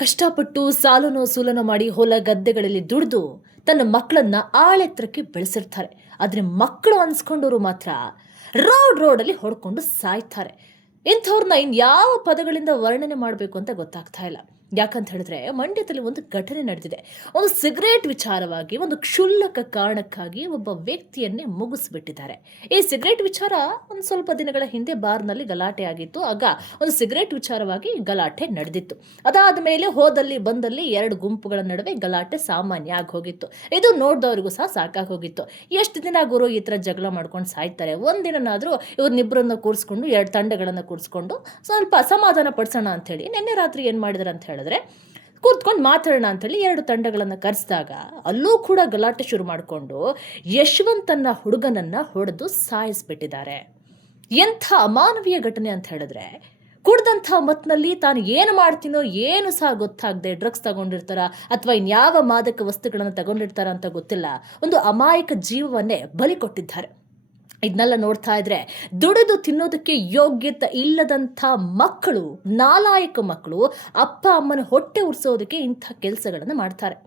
ಕಷ್ಟಪಟ್ಟು ಸಾಲನೋ ಸೂಲನೋ ಮಾಡಿ ಹೊಲ ಗದ್ದೆಗಳಲ್ಲಿ ದುಡಿದು ತನ್ನ ಮಕ್ಕಳನ್ನ ಆಳೆತ್ತರಕ್ಕೆ ಬೆಳೆಸಿರ್ತಾರೆ. ಆದರೆ ಮಕ್ಕಳು ಅನ್ಸ್ಕೊಂಡವರು ಮಾತ್ರ ರೋಡಲ್ಲಿ ಹೊಡ್ಕೊಂಡು ಸಾಯ್ತಾರೆ. ಇಂಥವ್ರನ್ನ ಇನ್ಯಾವ ಪದಗಳಿಂದ ವರ್ಣನೆ ಮಾಡಬೇಕು ಅಂತ ಗೊತ್ತಾಗ್ತಾ ಇಲ್ಲ. ಯಾಕಂತ ಹೇಳಿದ್ರೆ ಮಂಡ್ಯದಲ್ಲಿ ಒಂದು ಘಟನೆ ನಡೆದಿದೆ. ಒಂದು ಸಿಗರೇಟ್ ವಿಚಾರವಾಗಿ ಒಂದು ಕ್ಷುಲ್ಲಕ ಕಾರಣಕ್ಕಾಗಿ ಒಬ್ಬ ವ್ಯಕ್ತಿಯನ್ನೇ ಮುಗಿಸ್ಬಿಟ್ಟಿದ್ದಾರೆ. ಈ ಸಿಗರೇಟ್ ವಿಚಾರ ಒಂದು ಸ್ವಲ್ಪ ದಿನಗಳ ಹಿಂದೆ ಬಾರ್ನಲ್ಲಿ ಗಲಾಟೆ ಆಗಿತ್ತು. ಆಗ ಒಂದು ಸಿಗರೇಟ್ ವಿಚಾರವಾಗಿ ಗಲಾಟೆ ನಡೆದಿತ್ತು. ಅದಾದ ಮೇಲೆ ಹೋದಲ್ಲಿ ಬಂದಲ್ಲಿ ಎರಡು ಗುಂಪುಗಳ ನಡುವೆ ಗಲಾಟೆ ಸಾಮಾನ್ಯ ಆಗಿ ಹೋಗಿತ್ತು. ಇದು ನೋಡಿದವ್ರಿಗೂ ಸಹ ಸಾಕಾಗಿ ಹೋಗಿತ್ತು. ಎಷ್ಟು ದಿನ ಗುರು ಈ ಥರ ಜಗಳ ಮಾಡ್ಕೊಂಡು ಸಾಯ್ತಾರೆ, ಒಂದಿನಾದರೂ ಇವ್ರನ್ನಿಬ್ಬರನ್ನ ಕೂರಿಸ್ಕೊಂಡು ಎರಡು ತಂಡಗಳನ್ನು ಕೂರಿಸ್ಕೊಂಡು ಸ್ವಲ್ಪ ಸಮಾಧಾನ ಪಡಿಸೋಣ ಅಂಥೇಳಿ ನಿನ್ನೆ ರಾತ್ರಿ ಏನು ಮಾಡಿದಾರೆ ಅಂತ ಹೇಳಿದ್ರೆ ಕೂತ್ಕೊಂಡು ಮಾತಾಡೋಣ ಅಂತೇಳಿ ಎರಡು ತಂಡಗಳನ್ನು ಕರೆಸಿದಾಗ ಅಲ್ಲೂ ಕೂಡ ಗಲಾಟೆ ಶುರು ಮಾಡಿಕೊಂಡು ಯಶವಂತನ ಹುಡುಗನನ್ನ ಹೊಡೆದು ಸಾಯಿಸ್ಬಿಟ್ಟಿದ್ದಾರೆ. ಎಂಥ ಅಮಾನವೀಯ ಘಟನೆ ಅಂತ ಹೇಳಿದ್ರೆ, ಕುಡ್ದಂಥ ಮತ್ನಲ್ಲಿ ತಾನು ಏನು ಮಾಡ್ತೀನೋ ಏನು ಸಹ ಗೊತ್ತಾಗದೆ ಡ್ರಗ್ಸ್ ತಗೊಂಡಿರ್ತಾರ ಅಥವಾ ಇನ್ಯಾವ ಮಾದಕ ವಸ್ತುಗಳನ್ನು ತಗೊಂಡಿರ್ತಾರ ಅಂತ ಗೊತ್ತಿಲ್ಲ, ಒಂದು ಅಮಾಯಕ ಜೀವವನ್ನೇ ಬಲಿ ಕೊಟ್ಟಿದ್ದಾರೆ. ಇದನ್ನೆಲ್ಲ ನೋಡ್ತಾ ಇದ್ರೆ ದುಡಿದು ತಿನ್ನೋದಕ್ಕೆ ಯೋಗ್ಯತೆ ಇಲ್ಲದಂಥ ಮಕ್ಕಳು, ನಾಲಾಯಕ ಮಕ್ಕಳು ಅಪ್ಪ ಅಮ್ಮನ ಹೊಟ್ಟೆ ಉರ್ಸೋದಕ್ಕೆ ಇಂಥ ಕೆಲಸಗಳನ್ನು ಮಾಡ್ತಾರೆ.